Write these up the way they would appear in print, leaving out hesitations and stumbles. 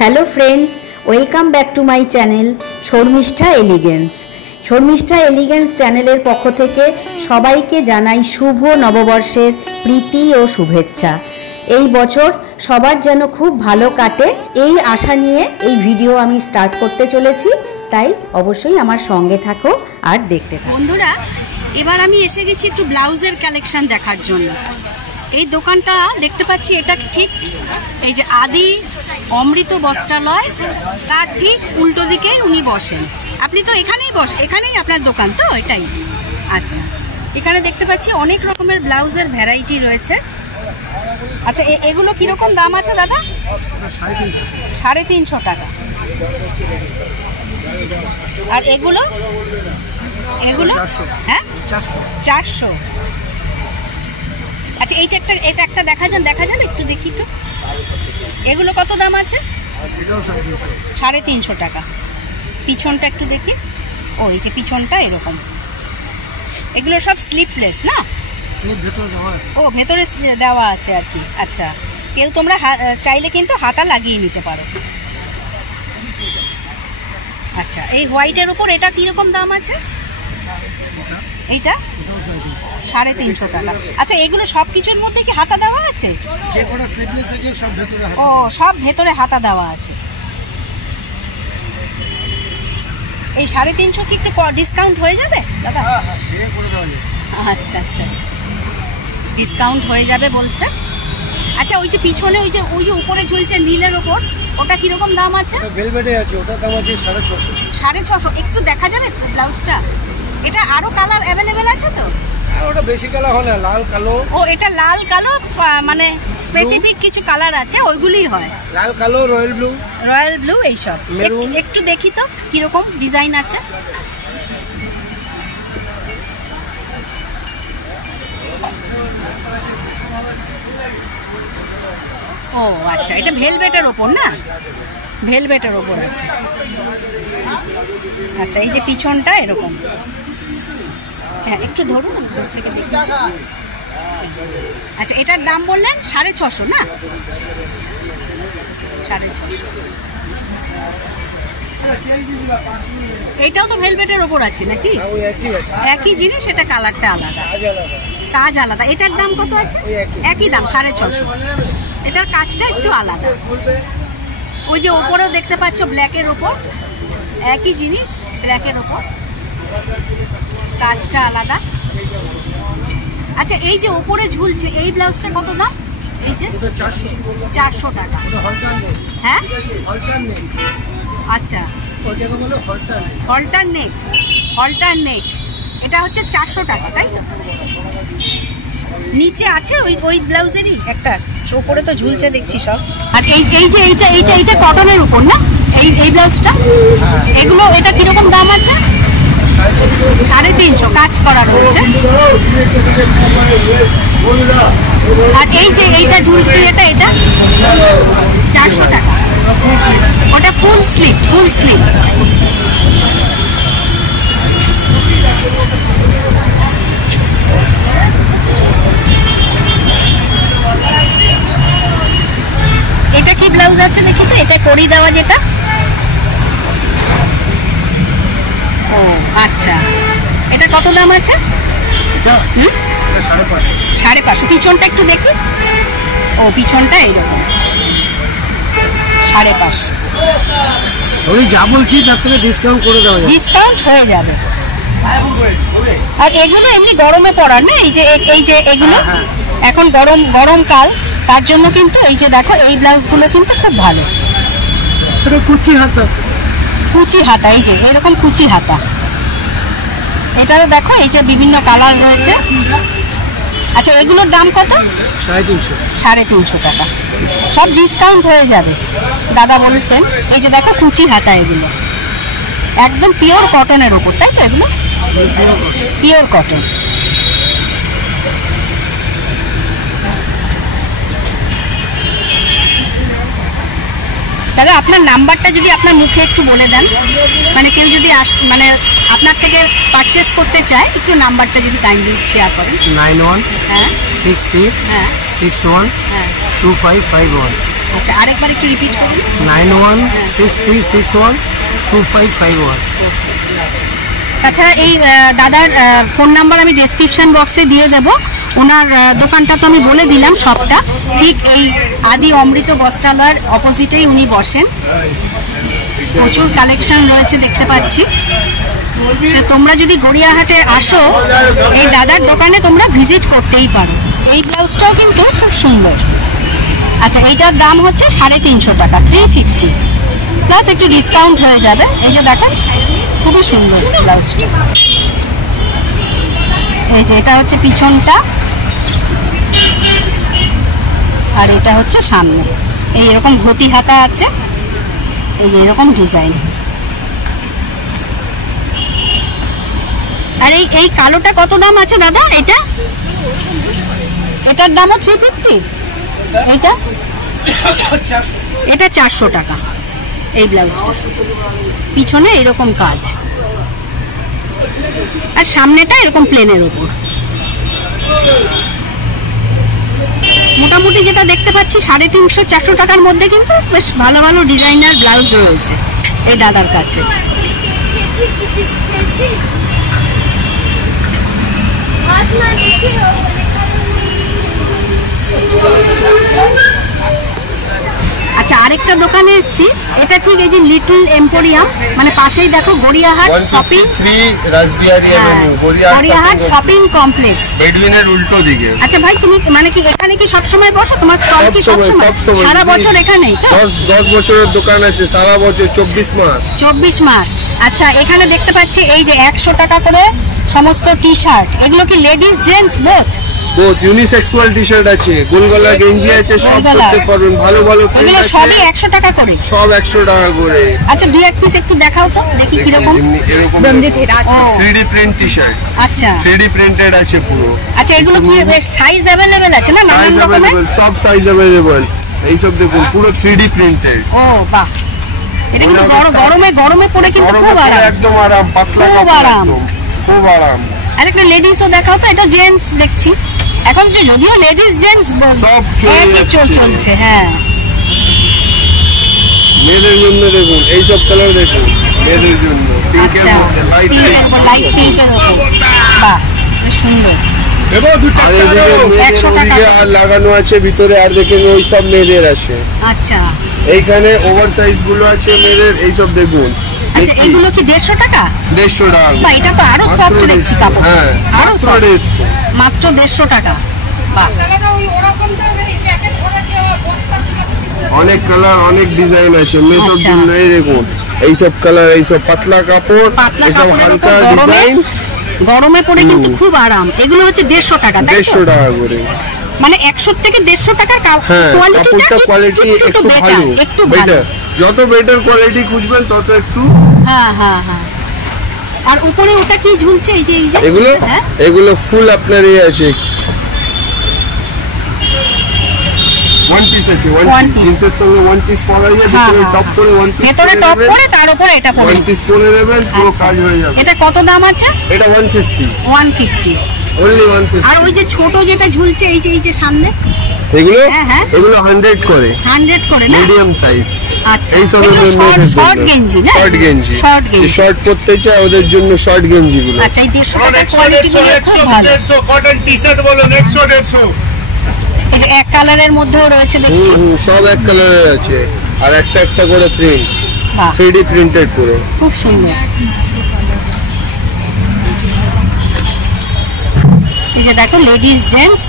Hello friends, welcome back to my channel Sharmistha elegance. Sharmistha elegance চ্যানেলের পক্ষ থেকে সবাইকে জানাই শুভ নববর্ষের প্রীতি ও শুভেচ্ছা। এই বছর সবার যেন খুব ভালো কাটে, এই আশা নিয়ে এই ভিডিও আমি স্টার্ট করতে চলেছি। তাই অবশ্যই আমার সঙ্গে থাকো আর দেখতে থাকো। বন্ধুরা, এবার আমি এসে গেছি একটু ব্লাউজের কালেকশন দেখার জন্য। এই দোকানটা দেখতে পাচ্ছি, এটা ঠিক এই যে আদি অমৃত বস্ত্রালয়, তার ঠিক উল্টো দিকে উনি বসেন। আপনি তো এখানেই এখানেই আপনার দোকান তো? এটাই আচ্ছা। এখানে দেখতে পাচ্ছি অনেক রকমের ব্লাউজের ভ্যারাইটি রয়েছে। আচ্ছা, এগুলো কীরকম দাম আছে দাদা? 350 টাকা। আর এগুলো হ্যাঁ 400। আচ্ছা, এটা একটা দেখা যান একটু দেখি তো, এগুলো কত দাম আছে? 350 টাকা। পিছনটা একটু দেখি। ও, এই যে পিছনটা এরকম। এগুলো সব স্লিপলেস না? ও, ভেতরে দেওয়া আছে আর কি। আচ্ছা, কেউ তোমরা চাইলে কিন্তু হাতা লাগিয়ে নিতে পারো। আচ্ছা, এই হোয়াইটের উপর এটা কীরকম দাম আছে? এইটা 350 টাকা। আচ্ছা, এগুলো সব কিছুর মধ্যে কি হাতা দেওয়া আছে? ও, সব ভেতরে হাতা দেওয়া আছে। এই 350 কি একটু ডিসকাউন্ট হয়ে যাবে দাদা? আচ্ছা আচ্ছা আচ্ছা, ডিসকাউন্ট হয়ে যাবে বলছে। আচ্ছা, ওই যে পিছনে ওই যে উপরে ঝুলছে নীলের ওপর, ওটা কিরকম দাম আছে? ভেলভেটে আছে, ওটার দাম আছে 650। 650। একটু দেখা যাবে ব্লাউজটা? এটা আরো কালার অ্যাভেলেবেল আছে তো? ওটা বেশি কালার হয় না, লাল কালো। ও, এটা লাল কালো, মানে স্পেসিফিক কিছু কালার আছে, ওইগুলোই হয়। লাল কালো, রয়্যাল ব্লু এইসব। একটু দেখি তো কিরকম ডিজাইন আছে। ও আচ্ছা, এটা ভেলভেটের ওপর না? ভেলভেটের ওপর আছে। আচ্ছা, এই যে পিছনটা এরকম। হ্যাঁ, একটু ধরুন থেকে দেখি। আচ্ছা, এটার দাম বললেন 650 না? 650। এইটাও তো ভেলভেটের ওপর আছে নাকি? একই জিনিস, এটা কালারটা আলাদা, কাজ আলাদা। এটার দাম কত আছে? একই দাম, 650। এটার কাজটা একটু আলাদা। ওই যে ওপরেও দেখতে পাচ্ছ ব্ল্যাকের ওপর, একই জিনিস ব্ল্যাকের ওপর, কাজটা আলাদা। আচ্ছা, এই যে ওপরে ঝুলছে এই ব্লাউজটা কত দাম? এই যে 400 টাকা। হ্যাঁ, আচ্ছা, হলটার নেক, এটা হচ্ছে 400 টাকা, তাই তো? নিচে আছে ওই ব্লাউজেরই একটা, ওপরে তো ঝুলছে দেখছি সব। আর এই যে এইটা কটনের উপর না? এই ব্লাউজটা, এগুলো এটা কিরকম দাম আছে? 350, কাজ করা রয়েছে। আর এই যে এইটা ঝুলছে, এটা 400 টাকা। ওটা ফুল স্লিভ। এটা কি ব্লাউজ আছে দেখি তো? এটা করি দেওয়া যেটা। ও আচ্ছা, এটা কত দাম আছে? 550। পিছনটা একটু দেখি। ও, পিছনটা এইরকম 550। ওই যা বলছি তার থেকে ডিসকাউন্ট করে দেওয়া যাবে। ডিসকাউন্ট হয়ে যাবে। আর এগুলো এমনি গরমে পরার না? এই যে এগুলো এখন গরমকাল, তার জন্য কিন্তু এই যে দেখো, এই ব্লাউজগুলো কিন্তু খুব ভালো। কুচি হাতা, এই যে এরকম কুচি হাতা। এটারও দেখো, এই যে বিভিন্ন কালার রয়েছে। আচ্ছা, এগুলোর দাম কত? 350 টাকা। সব ডিসকাউন্ট হয়ে যাবে দাদা বলছেন। এই যে দেখো, কুচি হাতা, এগুলো একদম পিওর কটনের ওপর, তাই তো? এগুলো পিওর কটন। দাদা, আপনার নাম্বারটা যদি আপনার মুখে একটু বলে দেন, মানে কেউ যদি মানে আপনার থেকে পারচেস করতে চায়, একটু নাম্বারটা যদি কাইন্ডলি শেয়ার করেন। 91 63 61 2551। আচ্ছা, আরেকবার একটু রিপিট করুন। 9163612551। তাছাড়া এই দাদার ফোন নাম্বার আমি ডেসক্রিপশন বক্সে দিয়ে দেব। ওনার দোকানটা তো আমি বলে দিলাম সবটা, ঠিক এই আদি অমৃত বস্ত্রালয়ের অপোজিটেই উনি বসেন। প্রচুর কালেকশন রয়েছে দেখতে পাচ্ছি। তো তোমরা যদি গড়িয়াহাটে আসো, এই দাদার দোকানে তোমরা ভিজিট করতেই পারো। এই ব্লাউজটাও কিন্তু খুব সুন্দর। আচ্ছা, এইটার দাম হচ্ছে 350 টাকা, 350 প্লাস একটু ডিসকাউন্ট হয়ে যাবে। এই যে দেখেন, খুবই সুন্দর ব্লাউজটা। এই যে এটা হচ্ছে পিছনটা, আর এটা হচ্ছে সামনে। এই এরকম ঘটি হাতা আছে, এই যে এরকম ডিজাইন। আর এই কালোটা কত দাম আছে দাদা? এটার দামও 350। এটা 400 টাকা। এই ব্লাউজটা পিছনে এরকম কাজ, আর সামনেটা এরকম প্লেনের উপর। মোটামুটি যেটা দেখতে পাচ্ছি 350-400 টাকার মধ্যে কিন্তু বেশ ভালো ভালো ডিজাইনার ব্লাউজ রয়েছে এই দাদার কাছে। আচ্ছা, আরেকটা দোকানে এসেছি, এটা ঠিক এই যে লিটল এম্পোরিয়াম, মানে পাশেই দেখো Gariahat shopping, Gariahat shopping complex, বেডউইনের উল্টো দিকে। আচ্ছা ভাই, তুমি মানে কি এখানে কি সবসময় বসো? তোমার স্টল কি সবসময় সারা বছর এখানেই? তো 10 বছরের দোকান আছে, সারা বছর 24 মাস। 24 মাস। আচ্ছা, এখানে দেখতে পাচ্ছি এই যে 100 টাকা করে সমস্ত টি শার্ট। এগুলো কি ladies gents both? Unisexual T shirt আছে, গোলগলা গেঞ্জি আছে, সব করতে পারবেন। ভালো ভালো প্রিন্ট এগুলো আছে, সবই 100 টাকা করে? সব 100 টাকা করে। আচ্ছা, দুই এক পিস একটু দেখাও তো দেখি কি রকম। এরকম 3D প্রিন্ট টি শার্ট। আচ্ছা, 3D প্রিন্টেড আছে পুরো। আচ্ছা, এগুলো কি সাইজ अवेलेबल আছে না? নানান রকমের সব সাইজ अवेलेबल। এই সব দেখুন, পুরো 3D প্রিন্টেড। ও বাহ, এটা কিন্তু গরমে পরে কিন্তু খুব আরাম, একদম আরাম, পাতলা কাপড়, একদম খুব আরাম। আর একটা লেডিসও দেখাও তো। এটা জেন্টস দেখছি এখন, যে যদিও লেডিস জেন্টস সব চলছে। হ্যাঁ, মেয়েদের জন্য দেখুন, এই সব কালার দেখুন, মেয়েদের জন্য পিঙ্কের মধ্যে, লাইট পিঙ্কের উপর। বাহ, বেশ সুন্দর। আর লাগানো আছে ভিতরে, আর দেখেন ওই সব মেয়েদের আছে। আচ্ছা, এইখানে ওভার সাইজ গুলো আছে মেয়েদের, এই সব দেখুন। আচ্ছা, এগুলো কি 150 টাকা? 150 টাকা। বা এটা তো আরো সফট দেখছি কাপড়। হ্যাঁ, আরো সফট, মাত্র 150 টাকা। বাহ, অনেক কালার, অনেক ডিজাইন আছে মেয়েদের জন্য। এই দেখুন, এই সব কালার, এই সব পাতলা কাপড়, এই সব হালকা ডিজাইন, গরমে পরে কিন্তু খুব আরাম। এগুলো হচ্ছে 150 টাকা, 150 টাকা করে। মানে 100 থেকে 150 টাকার কাপড়টা কোয়ালিটি একটু ভালো, একটু বেটার। যত বেটার কোয়ালিটি খুঁজবেন তত একটু। হ্যাঁ হ্যাঁ হ্যাঁ। আর উপরে ওটা কি ঝুলছে? এই যে এগুলো ফুল আপনার এই আছে, ওয়ান পিস আছে, ওয়ান পিস জিন্সের সঙ্গে ওয়ান পিস পরা যায়, ভিতরে টপ পরে ওয়ান পিস, ভিতরে টপ পরে তার উপরে এটা পরে ওয়ান পিস পরে নেবেন, পুরো কাজ হয়ে যাবে। এটা কত দাম আছে? এটা 150, 150 only 150। আর ওই যে ছোট যেটা ঝুলছে এই যে সামনে, এগুলো হ্যাঁ এগুলো 100 করে, 100 করে না, মিডিয়াম সাইজ। আচ্ছা, এই সব শর্ট গেঞ্জি না? শর্ট গেঞ্জি, শর্ট পরতে চায় ওদের জন্য শর্ট গেঞ্জি গুলো। আচ্ছা, এই 150 টাকা কোয়ালিটি গুলো খুব ভালো। 150 কটন টি-শার্ট বলো, 150। এই যে এক কালারের মধ্যেও রয়েছে দেখছি, সব এক কালারের আছে, আর একটা করে প্রিন্ট, 3D প্রিন্টেড পুরো, খুব সুন্দর। এই যে দেখো, লেডিস জেন্টস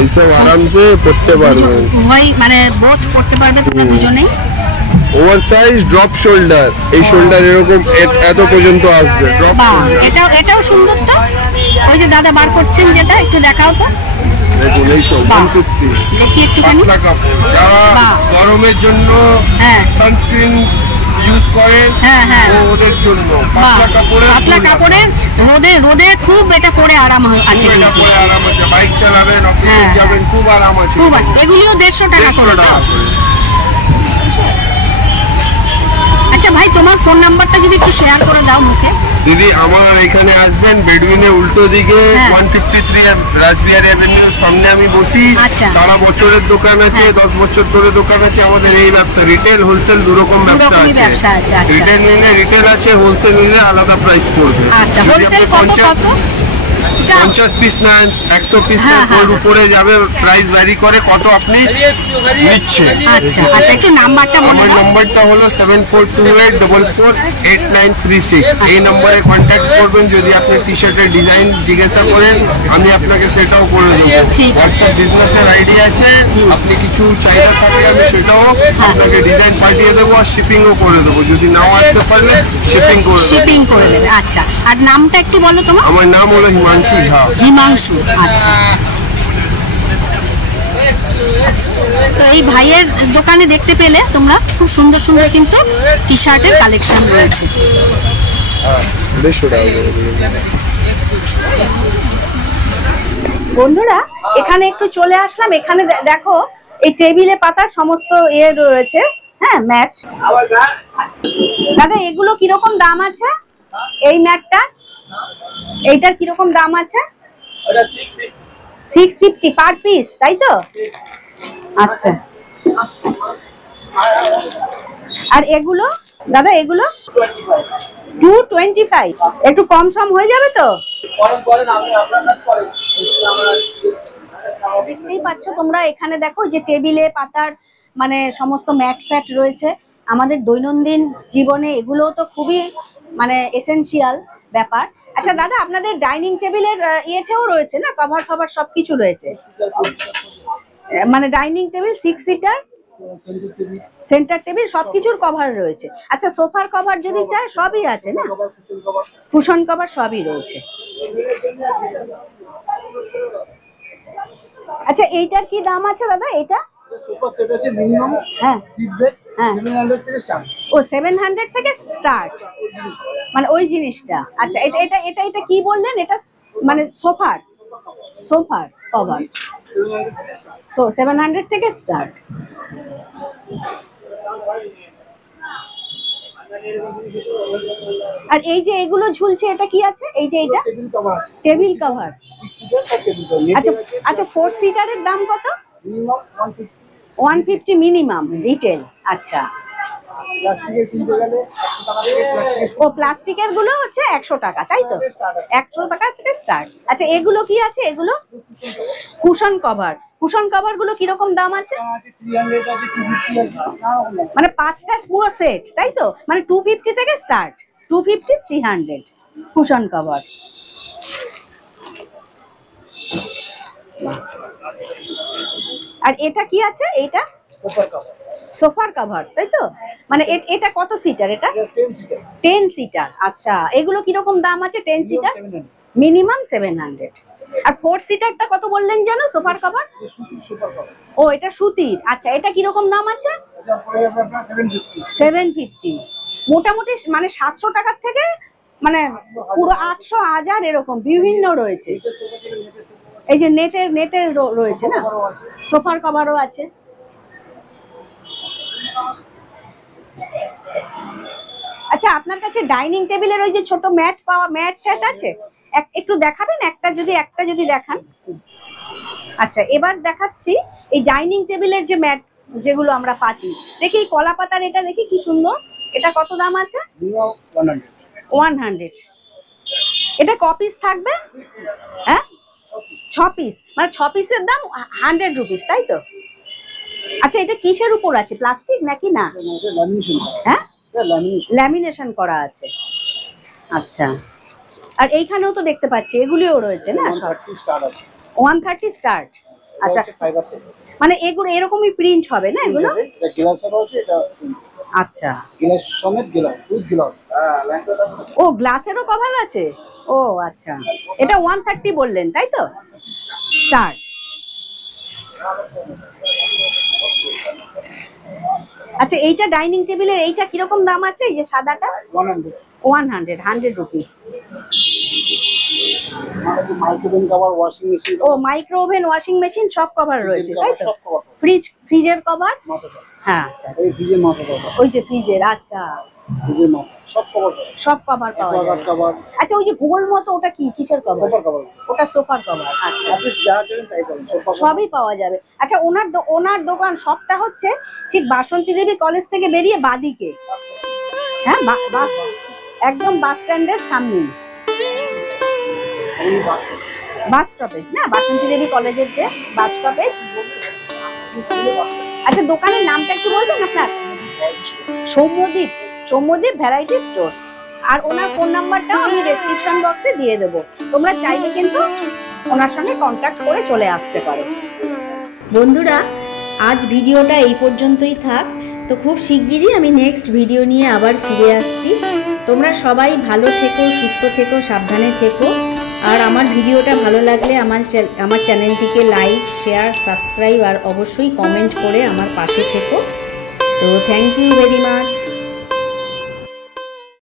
এইসব আরামসে পরতে পারবেন, উভয় মানে বোথ পরতে পারবে তোমরা দুজনেই। ওভার সাইজ ড্রপ শোল্ডার, এই শোল্ডার এরকম এত পর্যন্ত আসবে, ড্রপ শোল্ডার। এটাও সুন্দর তো। ওই যে দাদা বার করছেন যেটা, একটু দেখাও তো। দেখুন, এই সব 150, দেখি একটুখানি। পাতলা কাপড়, যারা গরমের জন্য সানস্ক্রিন ইউজ করেন, ওদের জন্য পাতলা কাপড়ের, রোদে খুব এটা পরে আরাম আছে, বাইক চালাবেন, অফিসে যাবেন, খুব আরাম আছে। এগুলিও 150 টাকা করে। আচ্ছা ভাই, তোমার ফোন নাম্বারটা যদি একটু শেয়ার করে দাও মুখে। দিদি আমার এখানে আসবেন বেডুইনের উল্টো দিকে 153 রাসবিহারি অ্যাভিনিউর সামনে আমি বসি। সারা বছরের দোকান আছে, 10 বছর ধরে দোকান আছে আমাদের। এই ব্যবসা রিটেল হোলসেল দুরকম ব্যবসা আছে। রিটেল নিলে রিটেল আছে, হোলসেল নিলে আলাদা প্রাইস পড়বে। আচ্ছা, হোলসেল কত কত? 50 পিস নেন, 100 পিস নেন, ওর উপরে যাবে, প্রাইস ভ্যারি করে কত আপনি নিচ্ছেন। আচ্ছা আচ্ছা, একটু নাম্বারটা বলে দাও। আমার নাম্বারটা হলো 7428448936। এই নম্বরে কন্ট্যাক্ট করবেন। যদি আপনি টি শার্টের ডিজাইন জিজ্ঞাসা করেন আমি আপনাকে সেটাও করে দেবো। হোয়াটসঅ্যাপ বিজনেসের আইডিয়া আছে, আপনি কিছু চাহিদা থাকলে আমি সেটাও আপনাকে ডিজাইন পাঠিয়ে দেবো আর শিপিংও করে দেবো। যদি নাও আসতে পারলে শিপিং করে দেবে। আচ্ছা, আর নামটা একটু বলো তোমার। আমার নাম হলো হিমাংশু ঝা। হিমাংশু, আচ্ছা। তো এই ভাইয়ের দোকানে দেখতে পেলে তোমরা খুব সুন্দর সুন্দর কিন্তু টি শার্টের কালেকশন রয়েছে। বন্ধুরা এখানে একটু চলে আসলাম। এখানে দেখো এই টেবিলে পাতার সমস্ত ইয়ে রয়েছে, হ্যাঁ ম্যাট। দাদা এগুলো কিরকম দাম আছে? এই ম্যাটটা এইটার কিরকম দাম আছে? 650 পার পিস, তাই তো? আচ্ছা, আর এগুলো দাদা এগুলো 225। একটু কম সম হয়ে যাবে তো? দেখতেই পাচ্ছ তোমরা, এখানে দেখো যে টেবিলে পাতার মানে সমস্ত ম্যাট ফ্যাট রয়েছে। আমাদের দৈনন্দিন জীবনে এগুলো তো খুবই মানে এসেনশিয়াল ব্যাপার। আচ্ছা দাদা, আপনাদের ডাইনিং টেবিলের ইয়েতেও রয়েছে না, কভার ফভার সবকিছু রয়েছে? মানে dining table 6 seater, centre table সবকিছুর কভার রয়েছে। আচ্ছা, সোফার কভার যদি চাই সবই আছে না? কুশন কভার সবই রয়েছে। আচ্ছা, এইটার কি দাম আছে দাদা? এটা সোফা সেট আছে মিনিমাম, হ্যাঁ সিট বেড 700 থেকে স্টার্ট। ও 700 থেকে স্টার্ট, মানে ওই জিনিসটা। আচ্ছা, এটা এটা এটা এটা কি বললেন? এটা মানে সোফার কভার, তো 700 থেকে স্টার্ট। আর এই যে এগুলো ঝুলছে এটা কি আছে? এই যে এটা টেবিল কভার। আচ্ছা আচ্ছা, 4 সিটারের দাম কত? 150 মিনিমাম রিটেল। আচ্ছা, ও প্লাস্টিকের গুলো হচ্ছে 100 টাকা, তাই তো? 100 টাকা থেকে স্টার্ট। আচ্ছা, এগুলো কি আছে? এগুলো কুশন কভার। কুশন কভার গুলো কিরকম দাম আছে? মানে 5টা পুরো সেট, তাই তো? মানে 250 থেকে স্টার্ট, 250 300 কুশন কভার। আর এটা কি আছে? এটা সোফার কভার, তাই তো? মানে এটা কত সিটার? এটা 10 সিটার। আচ্ছা, এগুলো কিরকম দাম আছে? 10 সিটার মিনিমাম 700। আর 4 সিটারটা কত বললেন জানো? সোফার কভার। ও এটা সুতির। আচ্ছা, এটা কিরকম দাম আছে? 750। মোটামুটি মানে 700 টাকার থেকে মানে পুরো 800 1000 এরকম বিভিন্ন রয়েছে। এই যে নেটের রয়েছে না, সোফার কভারও আছে। আচ্ছা, আপনার কাছে ডাইনিং টেবিলের ওই যে ছোট ম্যাট সেট আছে? একটু দেখাবেন একটা যদি দেখান। আচ্ছা, এবার দেখাচ্ছি এই ডাইনিং টেবিলের যে ম্যাট যেগুলো আমরা পাতি। দেখি কলা পাতার, এটা দেখি কি সুন্দর। এটা কত দাম আছে? 100। এটা ক পিস থাকবে? হ্যাঁ, 6 পিস, মানে 6 পিসের দাম 100 রুপিস, তাই তো? আচ্ছা, এটা কিসের উপর আছে? প্লাস্টিক নাকি না? হ্যাঁ, ল্যামিনেশন করা আছে। আচ্ছা, আর এইখানেও তো দেখতে পাচ্ছি এগুলিও রয়েছে না? 130 স্টার্ট। আচ্ছা, মানে এগুলো এরকমই প্রিন্ট হবে না এগুলো? আচ্ছা, গ্লাস সমেত, গ্লাস উইথ গ্লাস। ও গ্লাসেরও কভার আছে? ও আচ্ছা, এটা 130 বললেন, তাই তো? স্টার্ট। আচ্ছা, এইটা ডাইনিং টেবিলের এইটা কিরকম দাম আছে? এই যে সাদাটা 100 rupees. Micro oven cover, washing machine, ও মাইক্রো ওভেন, ওয়াশিং মেশিন সব কভার রয়েছে, তাই তো? ফ্রিজের কভার, হ্যাঁ আচ্ছা, এই ফ্রিজের মাথা কভার, ওই যে ফ্রিজের, আচ্ছা ফ্রিজের মাথা সব কভার পাওয়া যায়। কভার, আচ্ছা ওই যে গোল মতো ওটা কি, কিসের কভার? সোফার কভার, ওটা সোফার কভার, আচ্ছা আপনি যা চাইবেন তাই পাবেন, সোফা সবই পাওয়া যাবে। আচ্ছা ওনার দোকান সবটা হচ্ছে ঠিক বাসন্তী দেবী কলেজ থেকে বেরিয়ে বাদিকে, হ্যাঁ একদম বাস স্ট্যান্ডের সামনে, বাস স্টপেজ না, বাসন্তী দেবী কলেজের যে বাস স্টপেজ। আচ্ছা দোকানের নামটা একটু বলবেন আপনার? Soumyadeep variety stores. আর ওনার ফোন নাম্বারটাও আমি ডেসক্রিপশন বক্সে দিয়ে দেবো, তোমরা চাইলে কিন্তু ওনার সঙ্গে কন্ট্যাক্ট করে চলে আসতে পারো। বন্ধুরা, আজ ভিডিওটা এই পর্যন্তই থাক। তো খুব শিগগিরই আমি নেক্সট ভিডিও নিয়ে আবার ফিরে আসছি। তোমরা সবাই ভালো থেকো, সুস্থ থেকো, সাবধানে থেকো। আর আমার ভিডিওটা ভালো লাগলে আমার চ্যানেলটিকে লাইক, শেয়ার, সাবস্ক্রাইব আর অবশ্যই কমেন্ট করে আমার পাশে থেকো। তো থ্যাংক ইউ ভেরি মাচ।